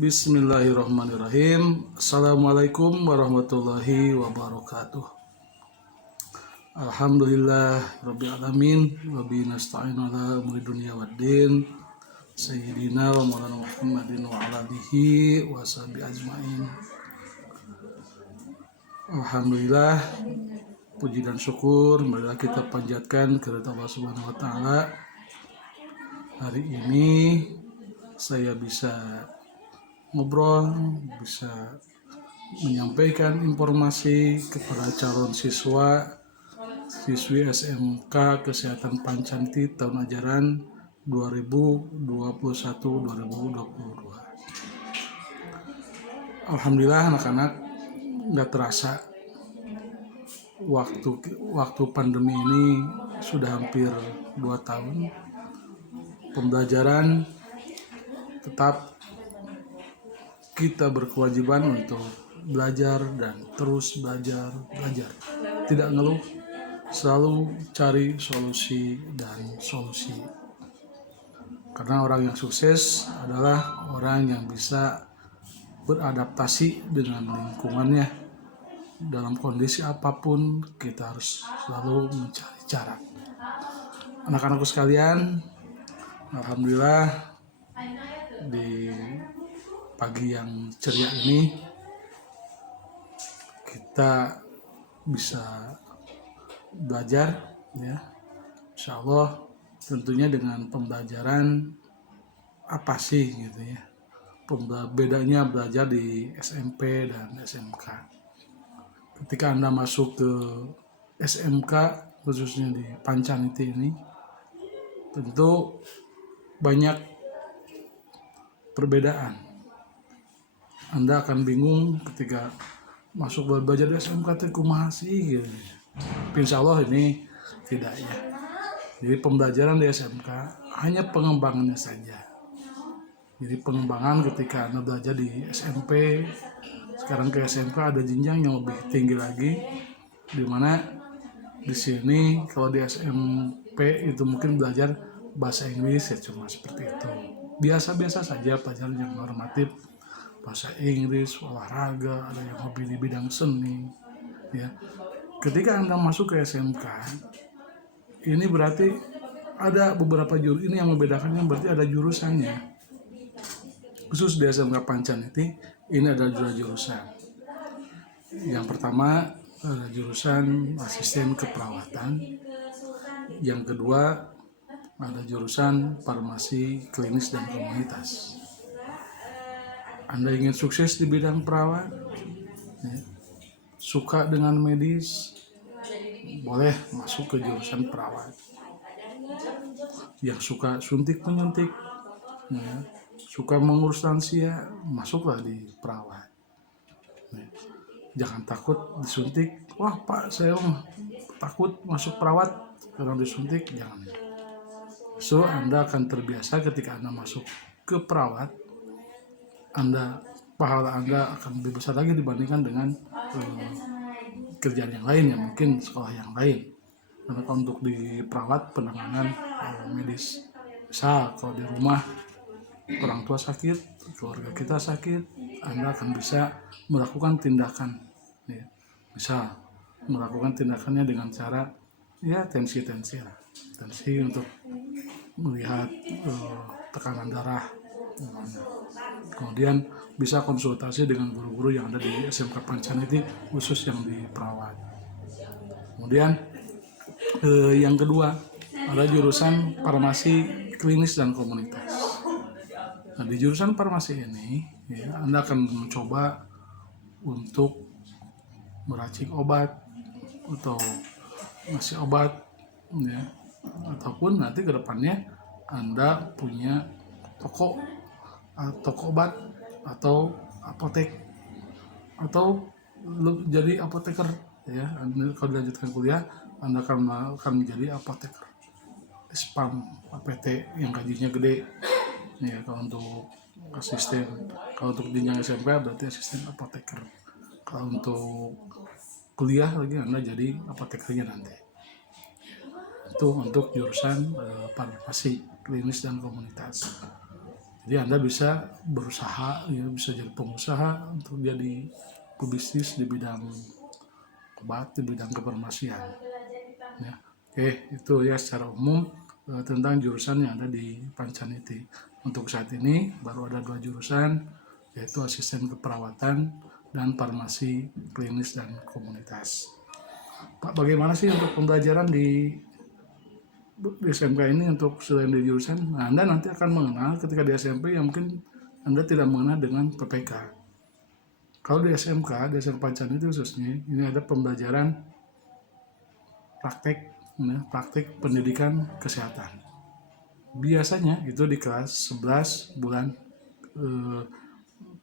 Bismillahirrahmanirrahim. Assalamualaikum warahmatullahi wabarakatuh. Alhamdulillah rabbil alamin wa bihi nasta'in ala umuri dunya waddin. Sayyidina wa maulana Muhammadin wa ala alihi wa sahbihi ajmain. Alhamdulillah, puji dan syukur marilah kita panjatkan kepada Allah Subhanahu wa taala. Hari ini saya bisa ngobrol, bisa menyampaikan informasi kepada calon siswi SMK Kesehatan Pancanti tahun ajaran 2021-2022. Alhamdulillah anak-anak, nggak terasa waktu pandemi ini sudah hampir 2 tahun. Pembelajaran tetap kita berkewajiban untuk belajar dan terus belajar. Tidak ngeluh, selalu cari solusi dan solusi. Karena orang yang sukses adalah orang yang bisa beradaptasi dengan lingkungannya. Dalam kondisi apapun kita harus selalu mencari cara. Anak-anakku sekalian, alhamdulillah di pagi yang ceria ini kita bisa belajar, ya, insya Allah tentunya dengan pembelajaran apa sih gitu ya, bedanya belajar di SMP dan SMK. Ketika Anda masuk ke SMK khususnya di Pancanti ini, tentu banyak perbedaan. Anda akan bingung ketika masuk belajar di SMK kumaha sih gitu. Insya Allah ini tidak ya. Jadi pembelajaran di SMK hanya pengembangannya saja. Jadi pengembangan ketika Anda belajar di SMP, sekarang ke SMK ada jenjang yang lebih tinggi lagi, di mana di sini kalau di SMP itu mungkin belajar bahasa Inggris ya, cuma seperti itu. Biasa-biasa saja pelajaran yang normatif, bahasa Inggris, olahraga, ada yang hobi di bidang seni, ya. Ketika Anda masuk ke SMK, ini berarti ada beberapa jurusan. Ini yang membedakannya berarti ada jurusannya. Khusus di SMK Pancanti, ini ada 2 jurusan. Yang pertama ada jurusan asisten keperawatan. Yang kedua ada jurusan farmasi klinis dan komunitas. Anda ingin sukses di bidang perawat, ya, suka dengan medis, boleh masuk ke jurusan perawat. Yang suka suntik penyuntik, ya, suka mengurus lansia, masuklah di perawat. Ya, jangan takut disuntik. Wah Pak, saya takut masuk perawat karena disuntik. Jangan. So Anda akan terbiasa ketika Anda masuk ke perawat. Pahala Anda akan lebih besar lagi dibandingkan dengan kerjaan yang lain, ya mungkin sekolah yang lain. Karena untuk di perawat penanganan medis, misal kalau di rumah orang tua sakit, keluarga kita sakit, Anda akan bisa melakukan tindakan, ya. Misal melakukan tindakannya dengan cara ya tensi untuk melihat tekanan darah. Kemudian bisa konsultasi dengan guru-guru yang ada di SMK Pancanti khusus yang di perawat. Kemudian yang kedua ada jurusan farmasi klinis dan komunitas. Nah, di jurusan farmasi ini, ya, Anda akan mencoba untuk meracik obat atau ngasih obat, ya, ataupun nanti ke depannya Anda punya toko obat atau apotek, atau jadi apoteker, ya. Kalau dilanjutkan kuliah Anda akan menjadi apoteker, spam APT yang gajinya gede, ya. Kalau untuk asisten, kalau untuk jenjang SMP berarti asisten apoteker. Kalau untuk kuliah lagi Anda jadi apotekernya nanti. Itu untuk jurusan farmasi klinis dan komunitas. Jadi Anda bisa berusaha, ya, bisa jadi pengusaha untuk jadi pebisnis di bidang obat, di bidang kefarmasian. Ya. Oke, itu ya secara umum tentang jurusan yang ada di Pancaniti. Untuk saat ini baru ada 2 jurusan, yaitu asisten keperawatan dan farmasi klinis dan komunitas. Pak, bagaimana sih untuk pembelajaran di SMK ini untuk selain di jurusan? Nah, Anda nanti akan mengenal ketika di SMP yang mungkin Anda tidak mengenal dengan PPK. Kalau di SMK, di SMK Pancaniti khususnya, ini ada pembelajaran praktek, ya, praktek pendidikan kesehatan. Biasanya itu di kelas 11 bulan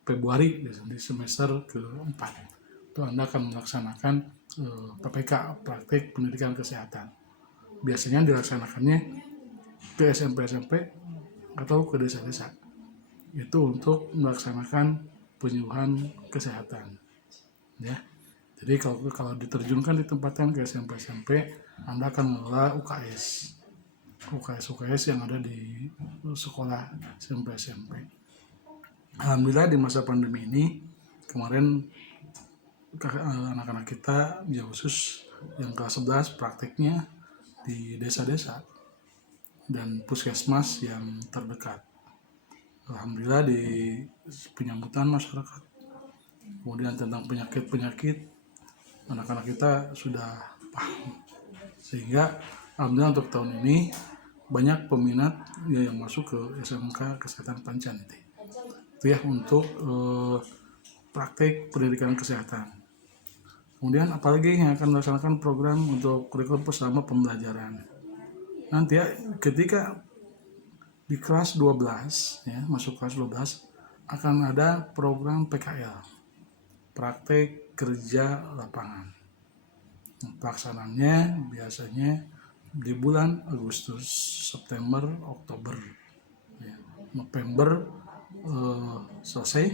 Februari di semester ke-4. Itu Anda akan melaksanakan PPK, praktek pendidikan kesehatan. Biasanya dilaksanakannya ke SMP-SMP atau ke desa-desa. Itu untuk melaksanakan penyuluhan kesehatan. Ya. Jadi kalau diterjunkan ditempatkan ke SMP-SMP, Anda akan mengelola UKS yang ada di sekolah SMP-SMP. Alhamdulillah di masa pandemi ini kemarin anak-anak kita ya khusus yang kelas 11 prakteknya di desa-desa dan puskesmas yang terdekat. Alhamdulillah di penyambutan masyarakat, kemudian tentang penyakit-penyakit, anak-anak kita sudah paham, sehingga alhamdulillah untuk tahun ini banyak peminat ya yang masuk ke SMK Kesehatan Pancaniti. Itu ya untuk praktek pendidikan kesehatan. Kemudian apalagi yang akan melaksanakan program untuk kurikulum selama pembelajaran. Nanti ya ketika di kelas 12 ya, masuk kelas 12 akan ada program PKL, praktek kerja lapangan. Pelaksanaannya biasanya di bulan Agustus, September, Oktober, ya. November selesai,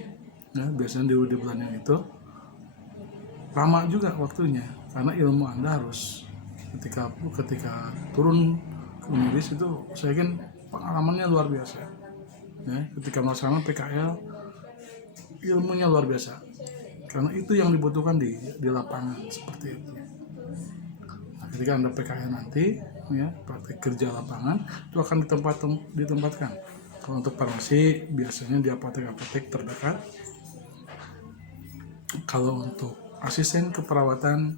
ya, biasanya di bulan yang itu. Lama juga waktunya karena ilmu Anda harus ketika turun ke Unisys itu saya yakin pengalamannya luar biasa, ya, ketika melaksanakan PKL ilmunya luar biasa karena itu yang dibutuhkan di lapangan seperti itu. Nah, ketika Anda PKL nanti, ya, praktik kerja lapangan itu akan ditempatkan. Kalau untuk farmasi biasanya di apotek-apotek terdekat. Kalau untuk asisten keperawatan,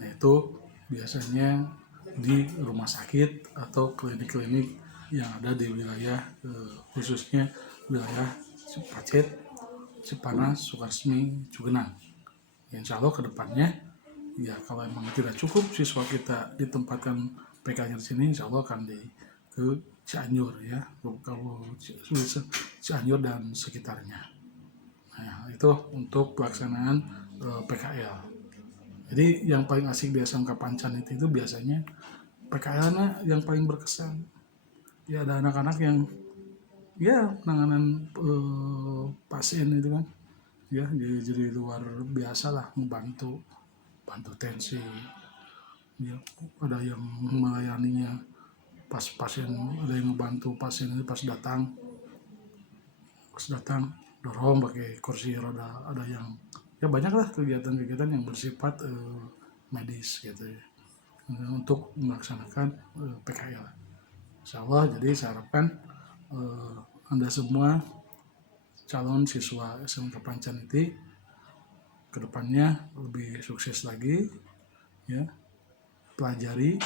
nah itu biasanya di rumah sakit atau klinik-klinik yang ada di wilayah khususnya wilayah Pacet, Cipanas, Sukaresmi, Cugenang. Insya Allah kedepannya ya kalau memang tidak cukup siswa kita ditempatkan PK-nya di sini, insya Allah akan ke Cianjur, ya, kalau Cianjur dan sekitarnya. Nah, itu untuk pelaksanaan PKL. Jadi yang paling asik di SMK Pancaniti itu biasanya PKL-nya yang paling berkesan. Ya ada anak-anak yang ya penanganan pasien itu kan, ya jadi luar biasa lah, membantu tensi, ya, ada yang melayaninya pas pasien, ada yang membantu pasien itu pas datang dorong pakai kursi roda, ada yang ya banyaklah kegiatan-kegiatan yang bersifat medis gitu ya, untuk melaksanakan PKL. Insya Allah, jadi saya harapkan Anda semua calon siswa SMK Pancaniti kedepannya lebih sukses lagi, ya, pelajari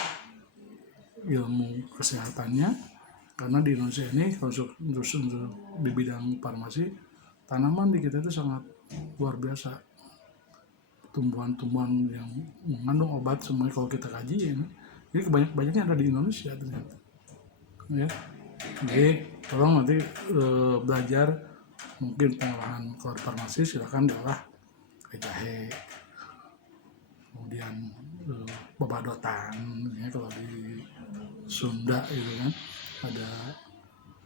ilmu kesehatannya karena di Indonesia ini kalau di bidang farmasi tanaman di kita itu sangat luar biasa, tumbuhan-tumbuhan yang mengandung obat semuanya kalau kita kaji ini, jadi banyaknya ada di Indonesia ternyata, ya. Jadi tolong nanti belajar mungkin pengolahan kalau farmasi silakan diolah ke jahe, kemudian babadotan, ya, kalau di Sunda gitu kan ada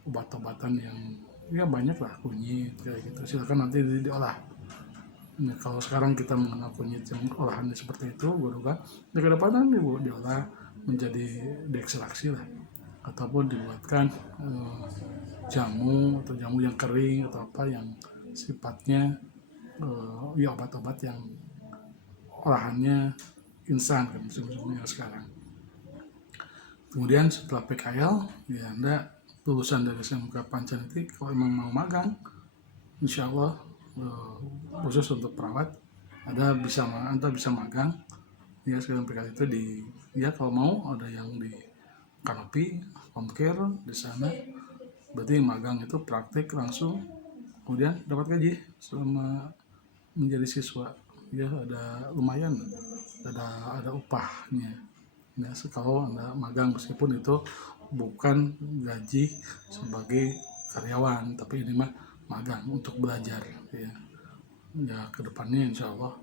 obat-obatan yang ya banyak lah, kunyit kayak gitu, silakan nanti diolah. Nah, kalau sekarang kita mengenal kunyit yang olahannya seperti itu, gue duga di kedepan diolah menjadi deekstraksi lah, ataupun dibuatkan jamu atau jamu yang kering atau apa yang sifatnya ya obat-obat yang olahannya instan kan musim-musimnya sekarang. Kemudian setelah PKL ya Anda lulusan dari SMK Pancaniti kalau emang mau magang, insya Allah khusus untuk perawat Anda bisa magang ya. Sekarang PKL itu ya kalau mau ada yang di Kanopi, home care di sana, berarti magang itu praktik langsung, kemudian dapat gaji selama menjadi siswa ya, ada lumayan, ada upahnya ya kalau Anda magang, meskipun itu bukan gaji sebagai karyawan, tapi ini mah magang untuk belajar ya. Ya kedepannya insya Allah,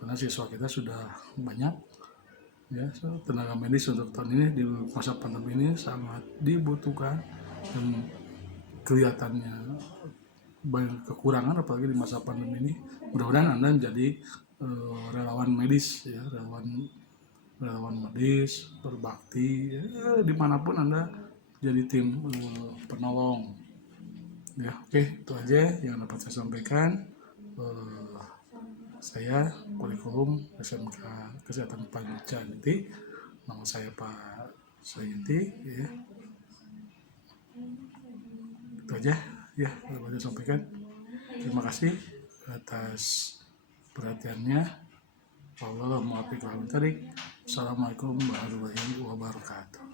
karena siswa kita sudah banyak ya, tenaga medis untuk tahun ini di masa pandemi ini sangat dibutuhkan, dan kelihatannya banyak kekurangan apalagi di masa pandemi ini. Mudah-mudahan Anda menjadi relawan medis ya, relawan medis berbakti ya, dimanapun Anda jadi tim penolong ya. Oke, itu aja yang dapat saya sampaikan. Saya kurikulum SMK Kesehatan Pancaniti, nama saya Pak Sayinti ya. Itu aja ya yang dapat saya sampaikan. Terima kasih atas perhatiannya. Wassalamualaikum warahmatullahi wabarakatuh.